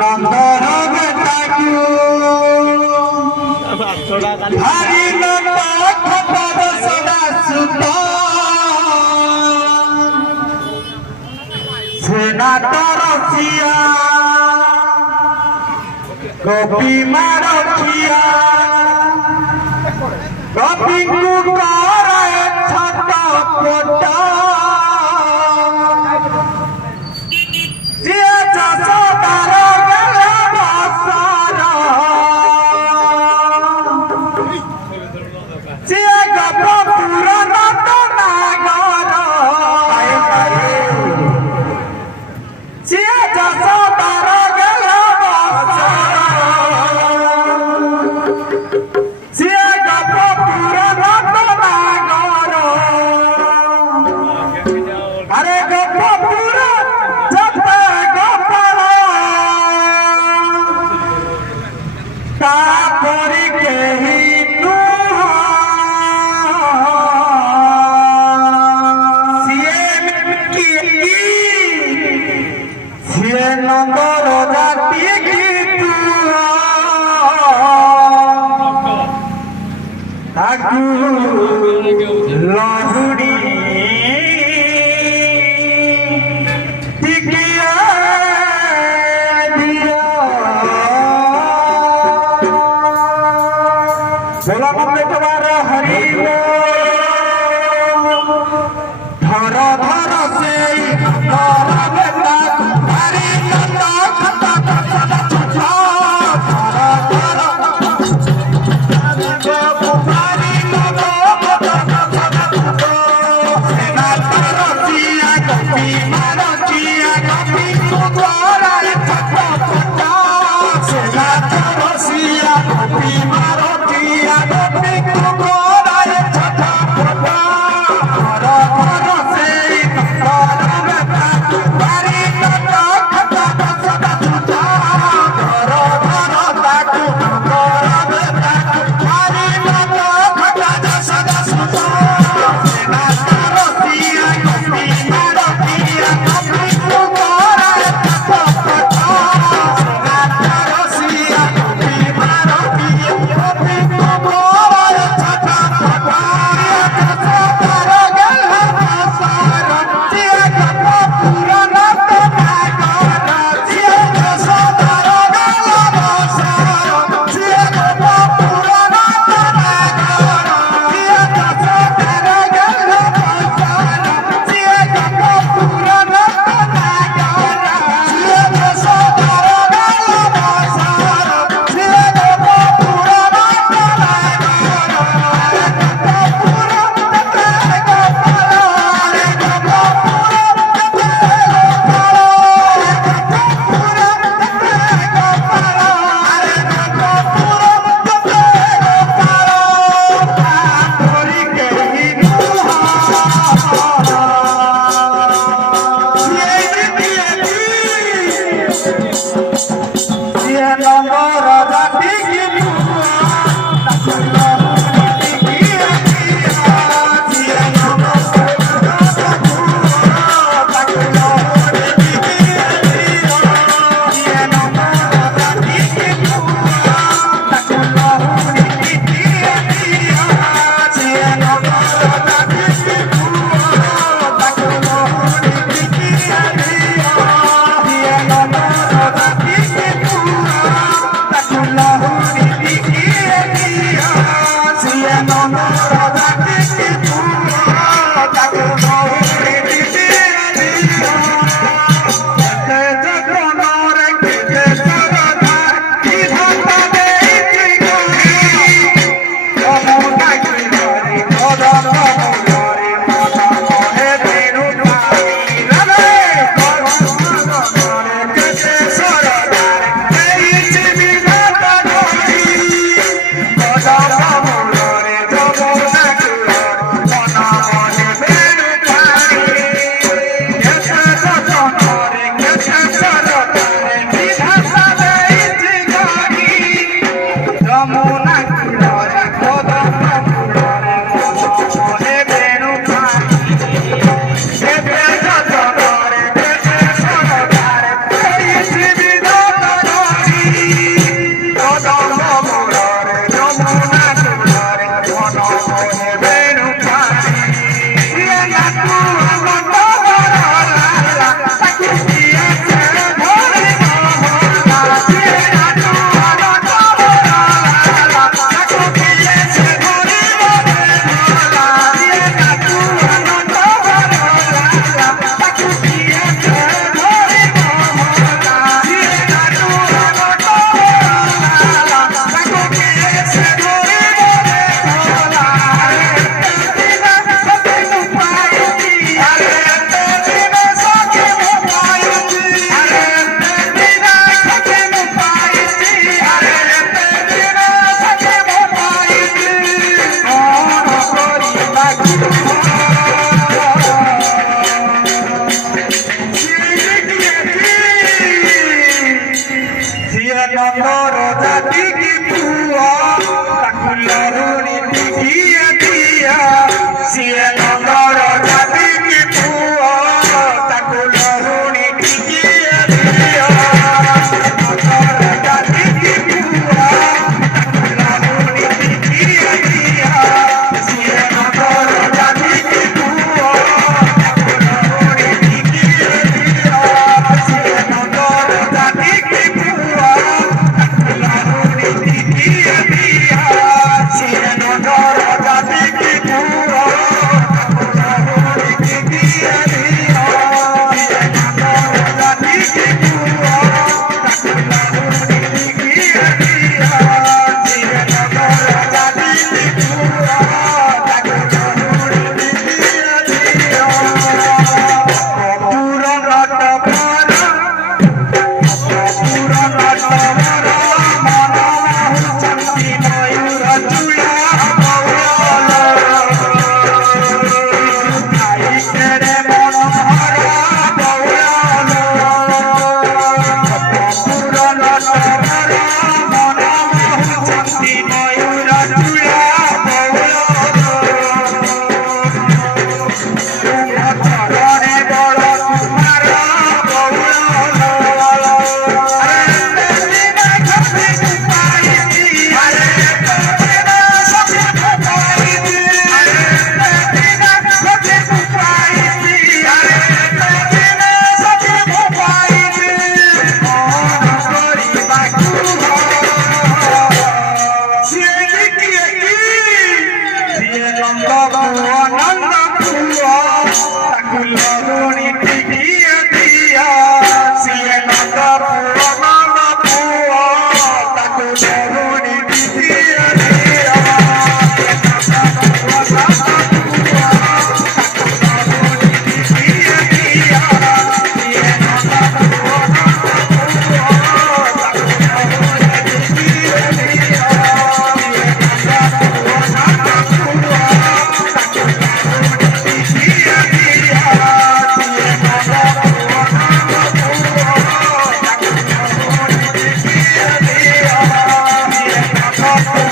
নন্দর বেটাকু ভারি নন্দ খপর সদা সুত সেনাটর সিয়া গোপী মারখিয়া গোপীଙ୍କୁ କରାଏ ଛଟ ପଟ ଯିଏ ଯଶୋଦାର ଗଲା ବସର ଯିଏ ଗୋପପୁର ନଟ ନାଗର ଯିଏ ଯଶୋଦାର ଗଲା ବସର ଯିଏ ଗୋପପୁର ନଟ ନାଗର ଆରେ ଗୋପପୁର ଯେତେ ଗୋପାଳ ତାପରି କେହି ନୁହଁ ସିଏ ନନ୍ଦର ଜାତି କି ତାକୁ ଲହୁଡ଼ି ଟିକିଏ ଦିଅ ବୋଲ ନନ୍ଦକୁମାର ହରି ଧର ଧର ସେଇ ଧର ବେଟା ହରି ନନ୍ଦ ଖତ ଖତ ଧର ଧର ହରି ନନ୍ଦ ଖତ ଖତ ସେନାଟର ସିଆ ଗୋପୀ ମାରଖିଆ ଗୋପୀଙ୍କୁ କରାଏ ଛଟ ପଟ ସେନାଟର ସିଆ ଗୋପୀ ମାରଖିଆ ଗୋପୀଙ୍କୁ କରାଏ ଛଟ ପଟ ଧର ଧର ସେଇ ଧର ବେଟା ହରି ନନ୍ଦ ଖତ ଖତ ଧର ଧର ତାକୁ ଧର ବେଟା ହରି ନନ୍ଦ ଖତ ସଦା ସୁତ ସେନାଟର ସିଆ ଗୋପୀ ମାରଖିଆ ଗୋପୀଙ୍କୁ କରାଏ ଛଟ ପଟ ସେନାଟର ସିଆ ଗୋପୀ ମାରଖିଆ ଗୋପୀଙ୍କୁ କରାଏ ଛଟ ପଟ ଯଶୋଦାର ଗଲା ବସର ଯିଏ ଗୋପପୁର ନଟ ନାଗର ଯିଏ ଯଶୋଦାର ଗଲା ବସର ଯିଏ ଗୋପପୁର ନଟ ନାଗର ଯିଏ ଯଶୋଦାର ଗଲା ବସର ଯିଏ ଗୋପପୁର ନଟ ନାଗର ଯିଏ ଯଶୋଦାର ଗଲା ବସର ଯିଏ ଗୋପପୁର ନଟ ନାଗର ଗୋପପୁର କେତେ ଗୋପାଳ ରେ ଗୋପପୁର କେତେ ଗୋପାଳ ରେ ଗୋପପୁର କେତେ ଗୋପାଳ ରେ ଗୋପପୁର କେତେ ଗୋପାଳ ତାପରି କେହି ନୁହଁ ସିଏ ସିଏ ନନ୍ଦର ଜାତି କି ତାକୁ ଲହୁଡ଼ି ଟିକିଏ ଦିଅ ସିଏ ନନ୍ଦର ତାକୁ ଲହୁଡ଼ି ଟିକିଏ ଦିଅ ସିଏ ନନ୍ଦର ଜାତି କି ତାକୁ ଲହୁଡ଼ି ଟିକିଏ ଦିଅ ସିଏ ନନ୍ଦର ଜାତି କି ତାକୁ ଲହୁଡ଼ି ଟିକିଏ ଦିଅ ସିଏ ନନ୍ଦର ଜାତି କି ତାକୁ ଲହୁଡ଼ି ଟିକିଏ ଦିଅ ସିଏ ନନ୍ଦର ଜାତି କି ତାକୁ ଲହୁଡ଼ି ଟିକିଏ ଦିଅ କେତେ ଯତ୍ନରେ କେତେ ସରଦା କି ଧନ୍ତା ଦେଇଛି ଗରି ଅମୁନାକି ଧରି କଦମ ମୂଳରେ ମନ କହେ ଦିନୁ ରେ କଦମରେ କେତେ ସରଦାରେ ଦେଇଛି ବିରାଟ ଗରି କଦମ ମୂଳରେ ଜଗ Thank you.